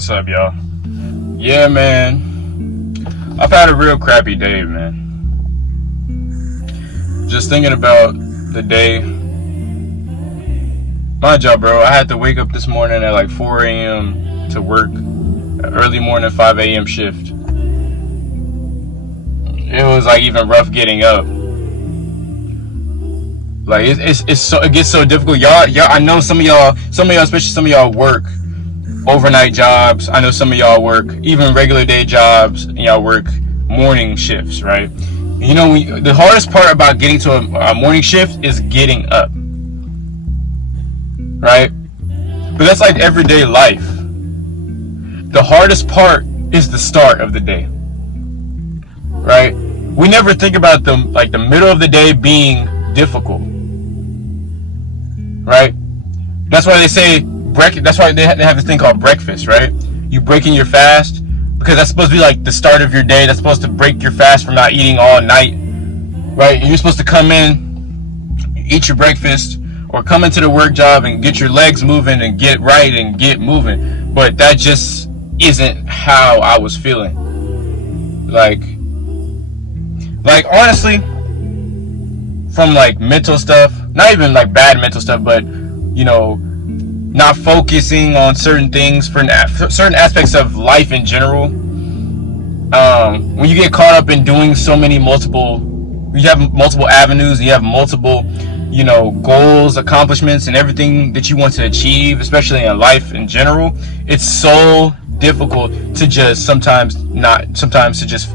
What's up, y'all? Yeah, man. I've had a real crappy day, man. Just thinking about the day. Mind y'all, bro, I had to wake up this morning at like 4 a.m. to work. Early morning 5 a.m. shift. It was like even rough getting up. Like it gets so difficult. Y'all, I know some of y'all, especially some of y'all work overnight jobs. I know some of y'all work even regular day jobs, and y'all work morning shifts, right? You know, the hardest part about getting to a morning shift is getting up, right? But that's like everyday life. The hardest part is the start of the day, right? We never think about the middle of the day being difficult, right? That's why they say that's why they have this thing called breakfast, right? You breaking your fast because that's supposed to be like the start of your day. That's supposed to break your fast from not eating all night, right? You're supposed to come in, eat your breakfast, or come into the work job and get your legs moving and get right and get moving. But that just isn't how I was feeling. Like honestly, from like mental stuff, not even like bad mental stuff, but you know, not focusing on certain things for certain aspects of life in general. When you get caught up in doing you have multiple avenues, you have multiple, you know, goals, accomplishments, and everything that you want to achieve, especially in life in general. It's so difficult to just sometimes to just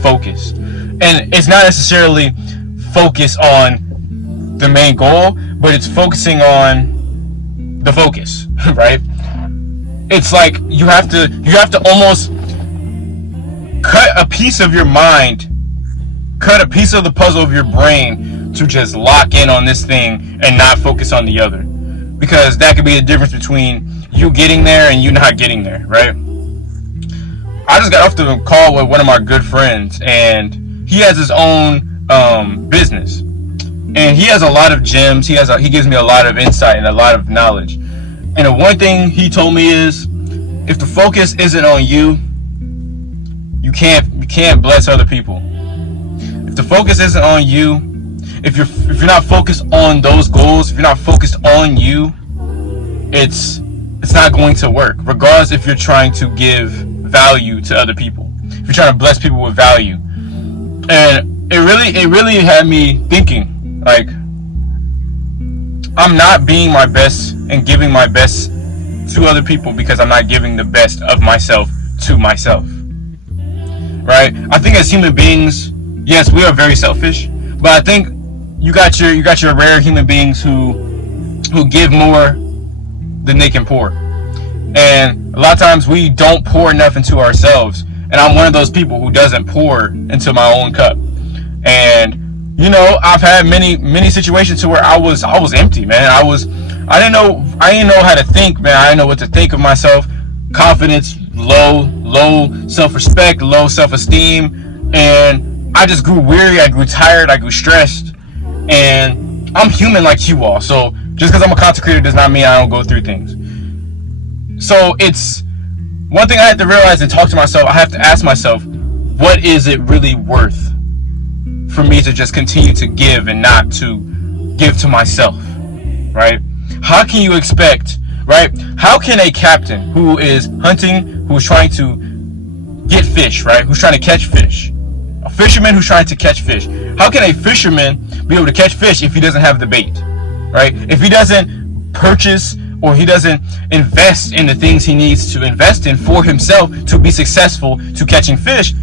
focus. And it's not necessarily focus on the main goal, but it's focusing on the focus, right? It's like you have to almost cut a piece of your mind, cut a piece of the puzzle of your brain to just lock in on this thing and not focus on the other, because that could be the difference between you getting there and you not getting there, right? I just got off the call with one of my good friends, and he has his own business, and he has a lot of gems. He gives me a lot of insight and a lot of knowledge. And the one thing he told me is, if the focus isn't on you, you can't bless other people. If the focus isn't on you, if you're not focused on those goals, if you're not focused on you, it's not going to work. Regardless if you're trying to give value to other people, if you're trying to bless people with value. And it really had me thinking, like, I'm not being my best and giving my best to other people because I'm not giving the best of myself to myself, right? I think as human beings, yes, we are very selfish, but I think you got your rare human beings who give more than they can pour. And a lot of times we don't pour enough into ourselves, and I'm one of those people who doesn't pour into my own cup. And you know, I've had many situations to where I was empty, man. I didn't know how to think, man. I didn't know what to think of myself. Confidence low self-respect, low self-esteem, and I just grew weary, I grew tired, I grew stressed. And I'm human like you all, so just because I'm a content creator does not mean I don't go through things. So it's one thing I have to realize and talk to myself. I have to ask myself, what is it really worth for me to just continue to give and not to give to myself, right? How can you expect, right? How can a captain who is hunting, who's trying to get fish, right? Who's trying to catch fish, a fisherman who's trying to catch fish, how can a fisherman be able to catch fish if he doesn't have the bait, right? If he doesn't purchase or he doesn't invest in the things he needs to invest in for himself to be successful to catching fish,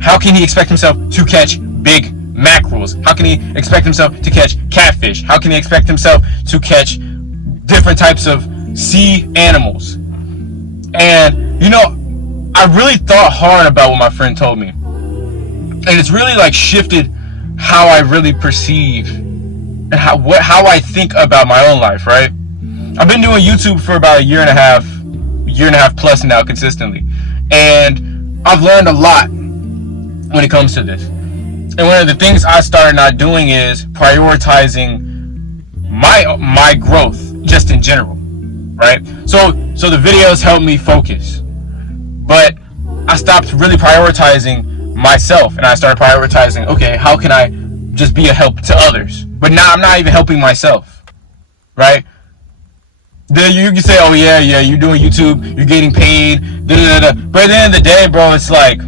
how can he expect himself to catch big mackerels? How can he expect himself to catch catfish? How can he expect himself to catch different types of sea animals? And you know, I really thought hard about what my friend told me, and it's really like shifted how I really perceive and how I think about my own life, right? I've been doing YouTube for about a year and a half plus now consistently, and I've learned a lot when it comes to this. And one of the things I started not doing is prioritizing my growth just in general. right? So the videos help me focus, but I stopped really prioritizing myself, and I started prioritizing, okay, how can I just be a help to others? But now I'm not even helping myself, right? Then you can say, oh yeah, you're doing YouTube, you're getting paid, da, da, da. But at the end of the day, bro, it's like,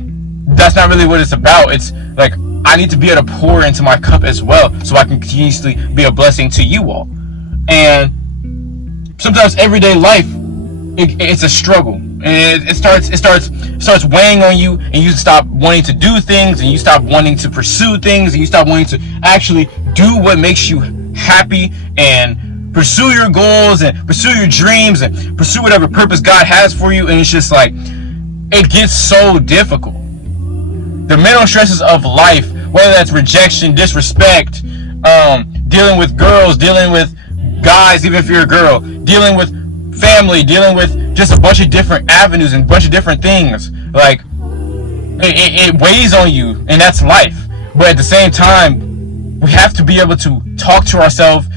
that's not really what it's about. It's like, I need to be able to pour into my cup as well, so I can continuously be a blessing to you all. And sometimes everyday life, it's a struggle, and it starts weighing on you, and you stop wanting to do things, and you stop wanting to pursue things, and you stop wanting to actually do what makes you happy, and pursue your goals, and pursue your dreams, and pursue whatever purpose God has for you. And it's just like, it gets so difficult. The mental stresses of life, whether that's rejection, disrespect, dealing with girls, dealing with guys, even if you're a girl, dealing with family, dealing with just a bunch of different avenues and a bunch of different things. Like, it weighs on you, and that's life. But at the same time, we have to be able to talk to ourselves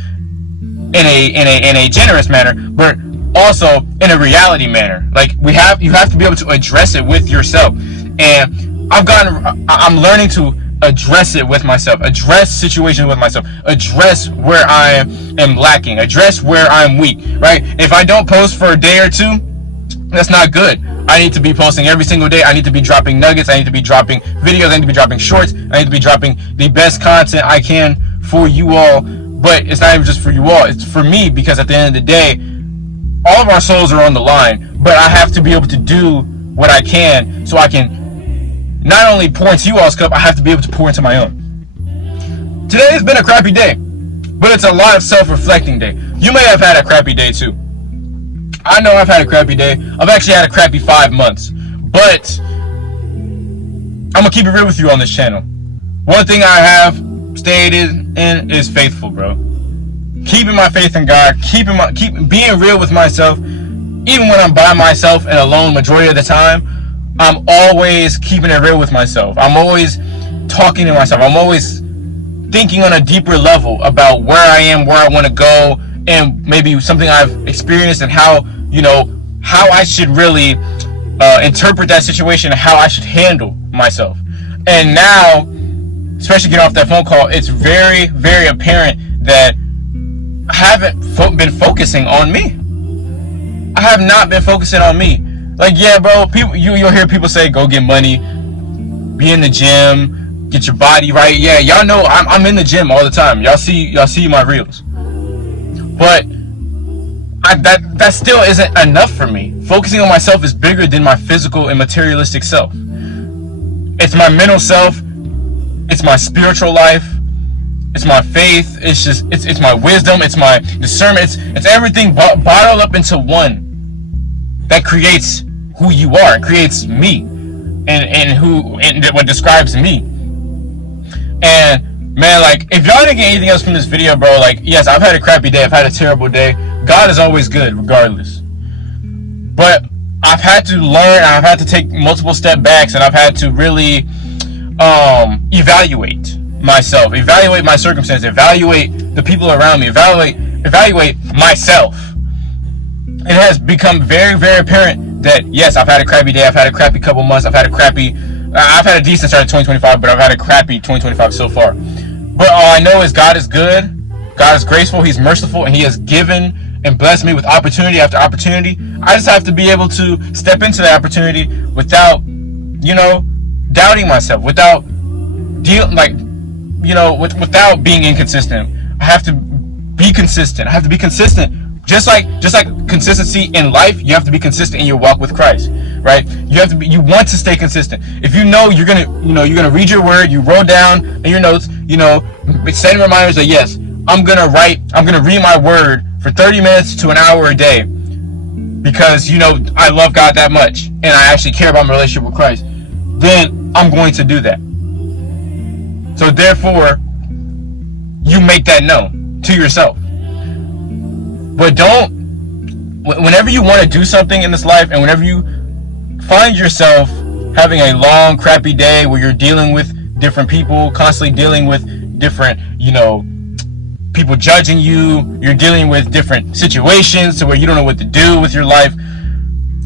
in a generous manner, but also in a reality manner. Like, you have to be able to address it with yourself. And I'm learning to address it with myself, address situations with myself, address where I am lacking, address where I'm weak, right? If I don't post for a day or two, that's not good. I need to be posting every single day. I need to be dropping nuggets. I need to be dropping videos. I need to be dropping shorts. I need to be dropping the best content I can for you all. But it's not even just for you all, it's for me, because at the end of the day, all of our souls are on the line. But I have to be able to do what I can, so I can not only pour into you all's cup, I have to be able to pour into my own. Today has been a crappy day, but it's a lot of self-reflecting day. You may have had a crappy day too. I know I've had a crappy day. I've actually had a crappy 5 months. But I'm gonna keep it real with you on this channel. One thing I have stayed in is faithful, bro. Keeping my faith in God, keep being real with myself, even when I'm by myself and alone majority of the time. I'm always keeping it real with myself. I'm always talking to myself. I'm always thinking on a deeper level about where I am, where I want to go, and maybe something I've experienced, and how I should really interpret that situation, and how I should handle myself. And now, especially getting off that phone call, it's very, very apparent that I haven't been focusing on me. I have not been focusing on me. Like, yeah, bro, you'll hear people say, go get money, be in the gym, get your body right. Yeah, y'all know I'm in the gym all the time. Y'all see my reels. But that still isn't enough for me. Focusing on myself is bigger than my physical and materialistic self. It's my mental self. It's my spiritual life. It's my faith. It's my wisdom. It's my discernment. It's everything bottled up into one. That creates who you are. It creates me, and what describes me. And man, like, if y'all didn't get anything else from this video, bro, like, yes, I've had a crappy day. I've had a terrible day. God is always good, regardless. But I've had to learn. I've had to take multiple step backs, and I've had to really evaluate myself, evaluate my circumstances, evaluate the people around me, evaluate myself. It has become very, very apparent that, yes, I've had a crappy day. I've had a crappy couple months. I've had a decent start of 2025, but I've had a crappy 2025 so far. But all I know is God is good. God is graceful. He's merciful, and He has given and blessed me with opportunity after opportunity. I just have to be able to step into that opportunity without, doubting myself, without without being inconsistent. I have to be consistent. I have to be consistent. Just like consistency in life, you have to be consistent in your walk with Christ, right? You want to stay consistent. If you're gonna read your word, you wrote down in your notes, setting reminders that, yes, I'm gonna read my word for 30 minutes to an hour a day, because I love God that much, and I actually care about my relationship with Christ. Then I'm going to do that. So therefore, you make that known to yourself. But whenever you want to do something in this life, and whenever you find yourself having a long, crappy day where you're dealing with different people, constantly dealing with different, people judging you, you're dealing with different situations to where you don't know what to do with your life,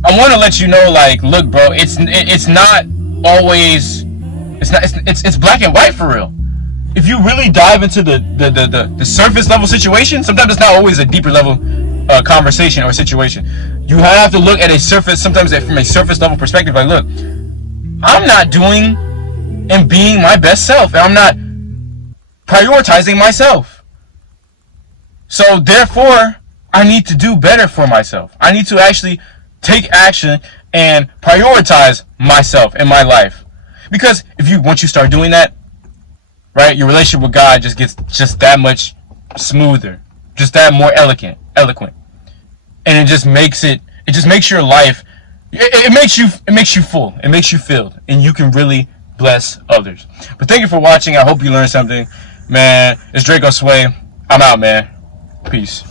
I want to let you know, like, look, bro, it's not always, it's black and white for real. If you really dive into the surface level situation, sometimes it's not always a deeper level conversation or situation. You have to look at a surface, sometimes from a surface level perspective, like, look, I'm not doing and being my best self, and I'm not prioritizing myself. So therefore, I need to do better for myself. I need to actually take action and prioritize myself in my life. Because once you start doing that, right, your relationship with God just gets just that much smoother, just that more eloquent, and it just makes your life, it makes you full, it makes you filled, and you can really bless others. But thank you for watching. I hope you learned something, man. It's Draco Sway. I'm out, man. Peace.